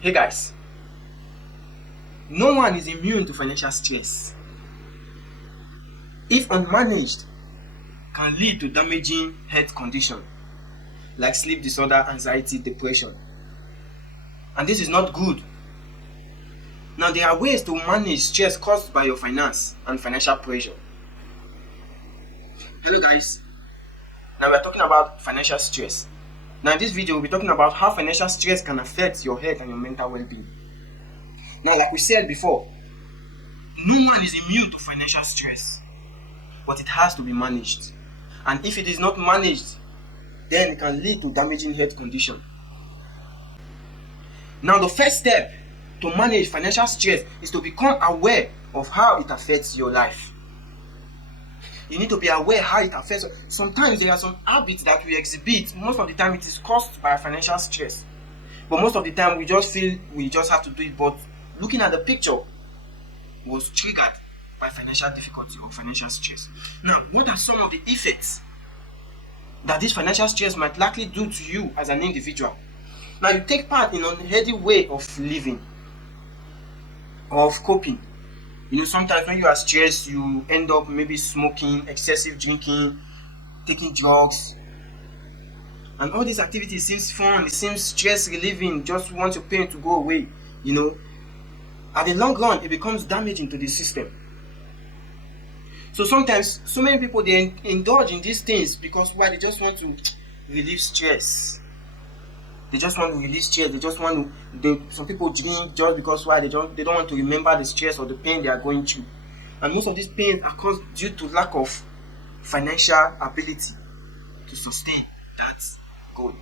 Hey guys, no one is immune to financial stress. If unmanaged, can lead to damaging health conditions like sleep disorder, anxiety, depression. And this is not good. Now there are ways to manage stress caused by your finance and financial pressure. Hello guys, now we are talking about financial stress. Now in this video we'll be talking about how financial stress can affect your health and your mental well-being. Now like we said before, no one is immune to financial stress, but it has to be managed. And if it is not managed, then it can lead to damaging health condition. Now the first step to manage financial stress is to become aware of how it affects your life. You need to be aware how it affects. Sometimes there are some habits that we exhibit. Most of the time it is caused by financial stress. But most of the time we just feel we just have to do it. But looking at the picture was triggered by financial difficulty or financial stress. Now, what are some of the effects that this financial stress might likely do to you as an individual? Now, you take part in an unhealthy way of living, of coping. Sometimes when you are stressed, you end up maybe smoking, excessive drinking, taking drugs. And all these activities seems fun, it seems stress relieving, just want your pain to go away. At the long run, it becomes damaging to the system. So sometimes, so many people, they indulge in these things because why? They just want to relieve stress. They just want to release stress. They just want to. Some people drink just because why? They don't want to remember the stress or the pain they are going through. And most of these pains are caused due to lack of financial ability to sustain that goal.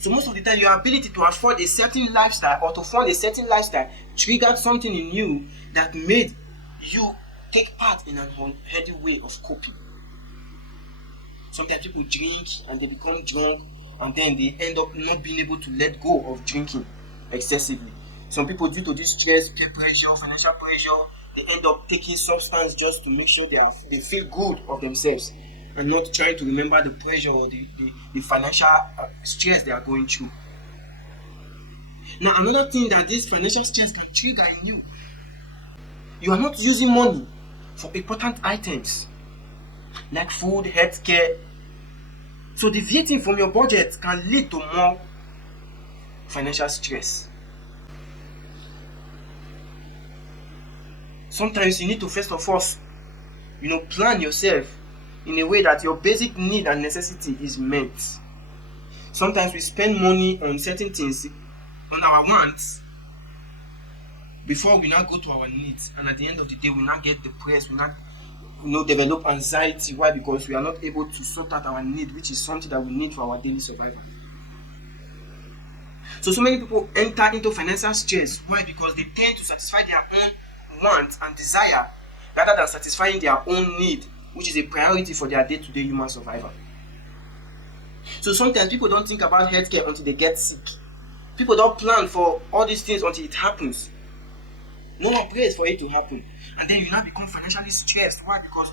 So most of the time, your ability to afford a certain lifestyle or to fund a certain lifestyle triggered something in you that made you take part in an unhealthy way of coping. Sometimes people drink and they become drunk, and then they end up not being able to let go of drinking excessively. Some people, due to this stress, peer pressure, financial pressure, they end up taking substance just to make sure they feel good of themselves and not trying to remember the pressure or the financial stress they are going through. Now, another thing that this financial stress can trigger in you, you are not using money for important items like food, healthcare. So deviating from your budget can lead to more financial stress. Sometimes you need to first of all, plan yourself in a way that your basic need and necessity is met. Sometimes we spend money on certain things, on our wants, before we now go to our needs, and at the end of the day we now get depressed, we now develop anxiety. Why? Because we are not able to sort out our need, which is something that we need for our daily survival. So many people enter into financial stress. Why? Because they tend to satisfy their own wants and desire rather than satisfying their own need, which is a priority for their day-to-day human survival. So sometimes people don't think about healthcare until they get sick. People don't plan for all these things until it happens. No one prays for it to happen. And then you now become financially stressed. Why? Because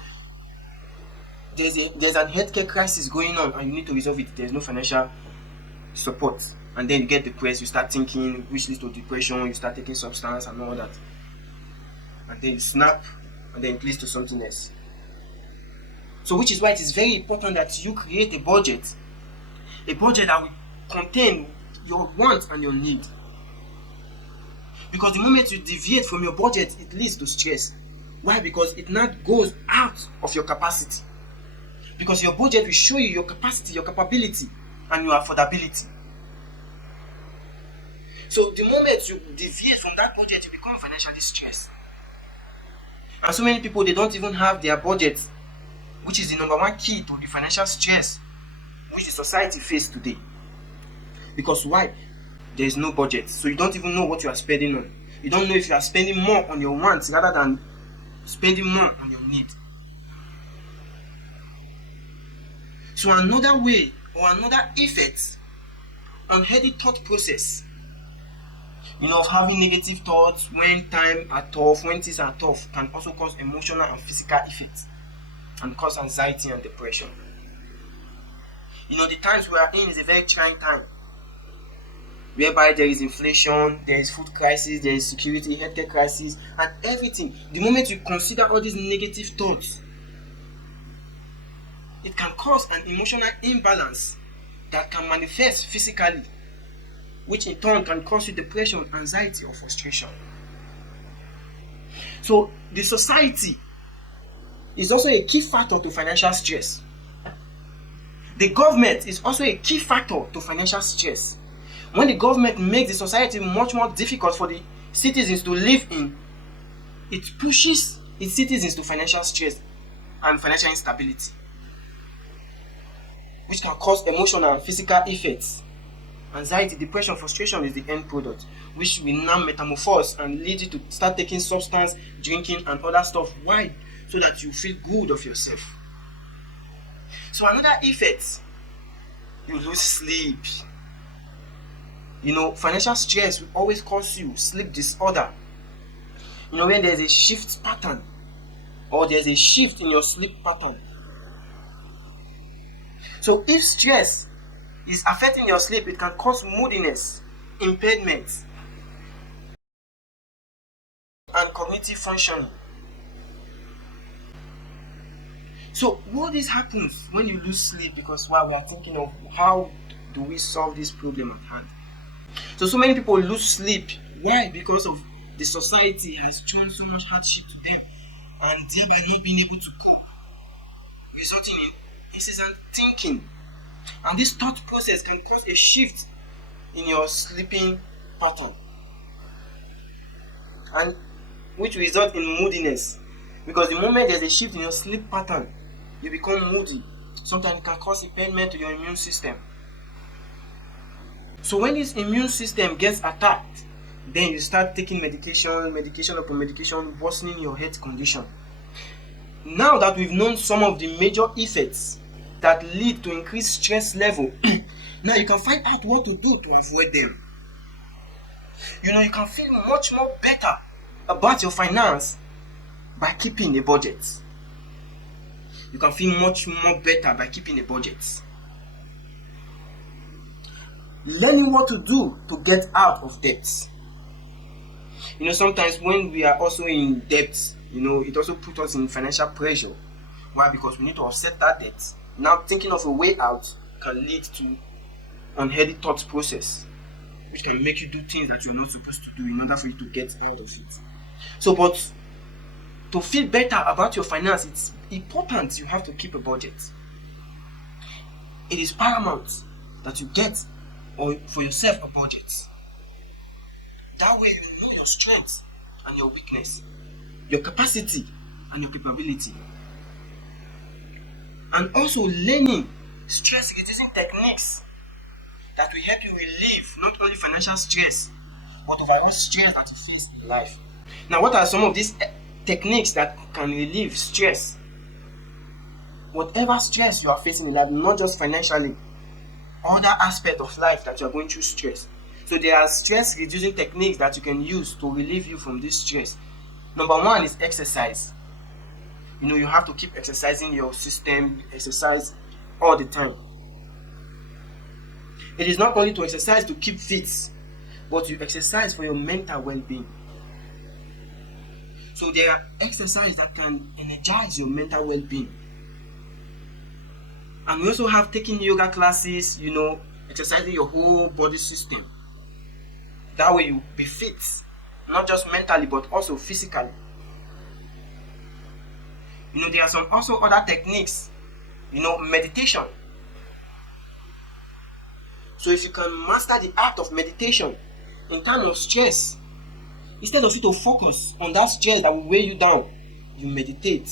there's an healthcare crisis going on and you need to resolve it. There's no financial support. And then you get depressed, you start thinking, which leads to depression, you start taking substance and all that. And then you snap, and then it leads to something else. So which is why it is very important that you create a budget that will contain your wants and your need. Because the moment you deviate from your budget, it leads to stress. Why? Because it now goes out of your capacity. Because your budget will show you your capacity, your capability, and your affordability. So the moment you deviate from that budget, you become financially stressed. And so many people, they don't even have their budget, which is the number one key to the financial stress which the society faces today. Because why? There is no budget. So you don't even know what you are spending on. You don't know if you are spending more on your wants rather than spending more on your need. So another way or another effect on healthy thought process, of having negative thoughts when times are tough, when things are tough, can also cause emotional and physical effects and cause anxiety and depression. The times we are in is a very trying time. whereby there is inflation, there is food crisis, there is security, healthcare crisis, and everything. The moment you consider all these negative thoughts, it can cause an emotional imbalance that can manifest physically, which in turn can cause you depression, anxiety, or frustration. So the society is also a key factor to financial stress. The government is also a key factor to financial stress. When the government makes the society much more difficult for the citizens to live in, it pushes its citizens to financial stress and financial instability, which can cause emotional and physical effects. Anxiety, depression, frustration is the end product, which will now metamorphose and lead you to start taking substance, drinking, and other stuff. Why? So that you feel good of yourself. So another effect, you lose sleep. Financial stress will always cause you sleep disorder. When there's a shift pattern or there's a shift in your sleep pattern. So if stress is affecting your sleep, it can cause moodiness, impairment, and cognitive functioning. So what this happens when you lose sleep, because we are thinking of how do we solve this problem at hand. So many people lose sleep. Why? Because of the society has shown so much hardship to them, and thereby not being able to cope, resulting in incessant thinking. And this thought process can cause a shift in your sleeping pattern, and which result in moodiness. Because the moment there's a shift in your sleep pattern, you become moody. Sometimes it can cause impairment to your immune system. So when this immune system gets attacked, then you start taking medication upon medication, worsening your health condition. Now that we've known some of the major effects that lead to increased stress level, now you can find out what to do to avoid them. You can feel much more better about your finance by keeping a budget. You can feel much more better by keeping a budget. Learning what to do to get out of debt. Sometimes when we are also in debt, it also puts us in financial pressure. Why? Because we need to offset that debt. Now thinking of a way out can lead to unhealthy thought process, which can make you do things that you're not supposed to do in order for you to get out of it. But to feel better about your finance, it's important you have to keep a budget. It is paramount that you get for yourself a budget. That way you know your strength and your weakness, your capacity and your capability. And also learning stress reducing techniques that will help you relieve not only financial stress, but overall stress that you face in life. Now, what are some of these techniques that can relieve stress? Whatever stress you are facing in life, not just financially, other aspect of life that you are going through stress. So there are stress reducing techniques that you can use to relieve you from this stress. Number one is exercise. You have to keep exercising your system, exercise all the time. It is not only to exercise to keep fit, but you exercise for your mental well-being. So there are exercises that can energize your mental well-being. And we also have taking yoga classes, exercising your whole body system. That way you be fit, not just mentally but also physically. There are some also other techniques, meditation. So if you can master the art of meditation in terms of stress, instead of you to focus on that stress that will weigh you down, you meditate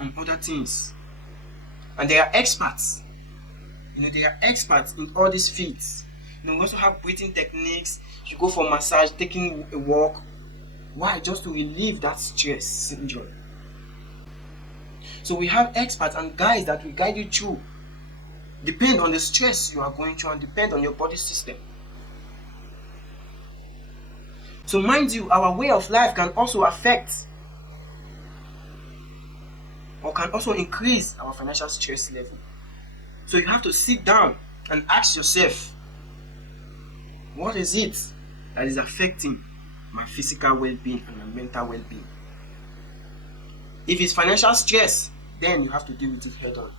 on other things. And there are experts. There are experts in all these fields. We also have breathing techniques. You go for massage, taking a walk. Why? Just to relieve that stress syndrome. So we have experts and guides that will guide you through. Depend on the stress you are going through and depend on your body system. So mind you, our way of life can also affect or can also increase our financial stress level. So you have to sit down and ask yourself, What is it that is affecting my physical well-being and my mental well-being? If it's financial stress, then you have to deal with it head on.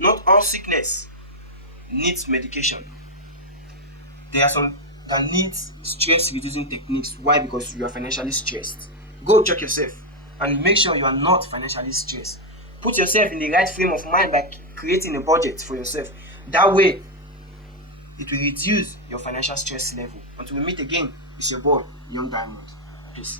Not all sickness needs medication. There are some that need stress reducing techniques. Why? Because you are financially stressed. Go check yourself and make sure you are not financially stressed. Put yourself in the right frame of mind by creating a budget for yourself. That way, it will reduce your financial stress level. Until we meet again, it's your boy, Young Diamond. Peace.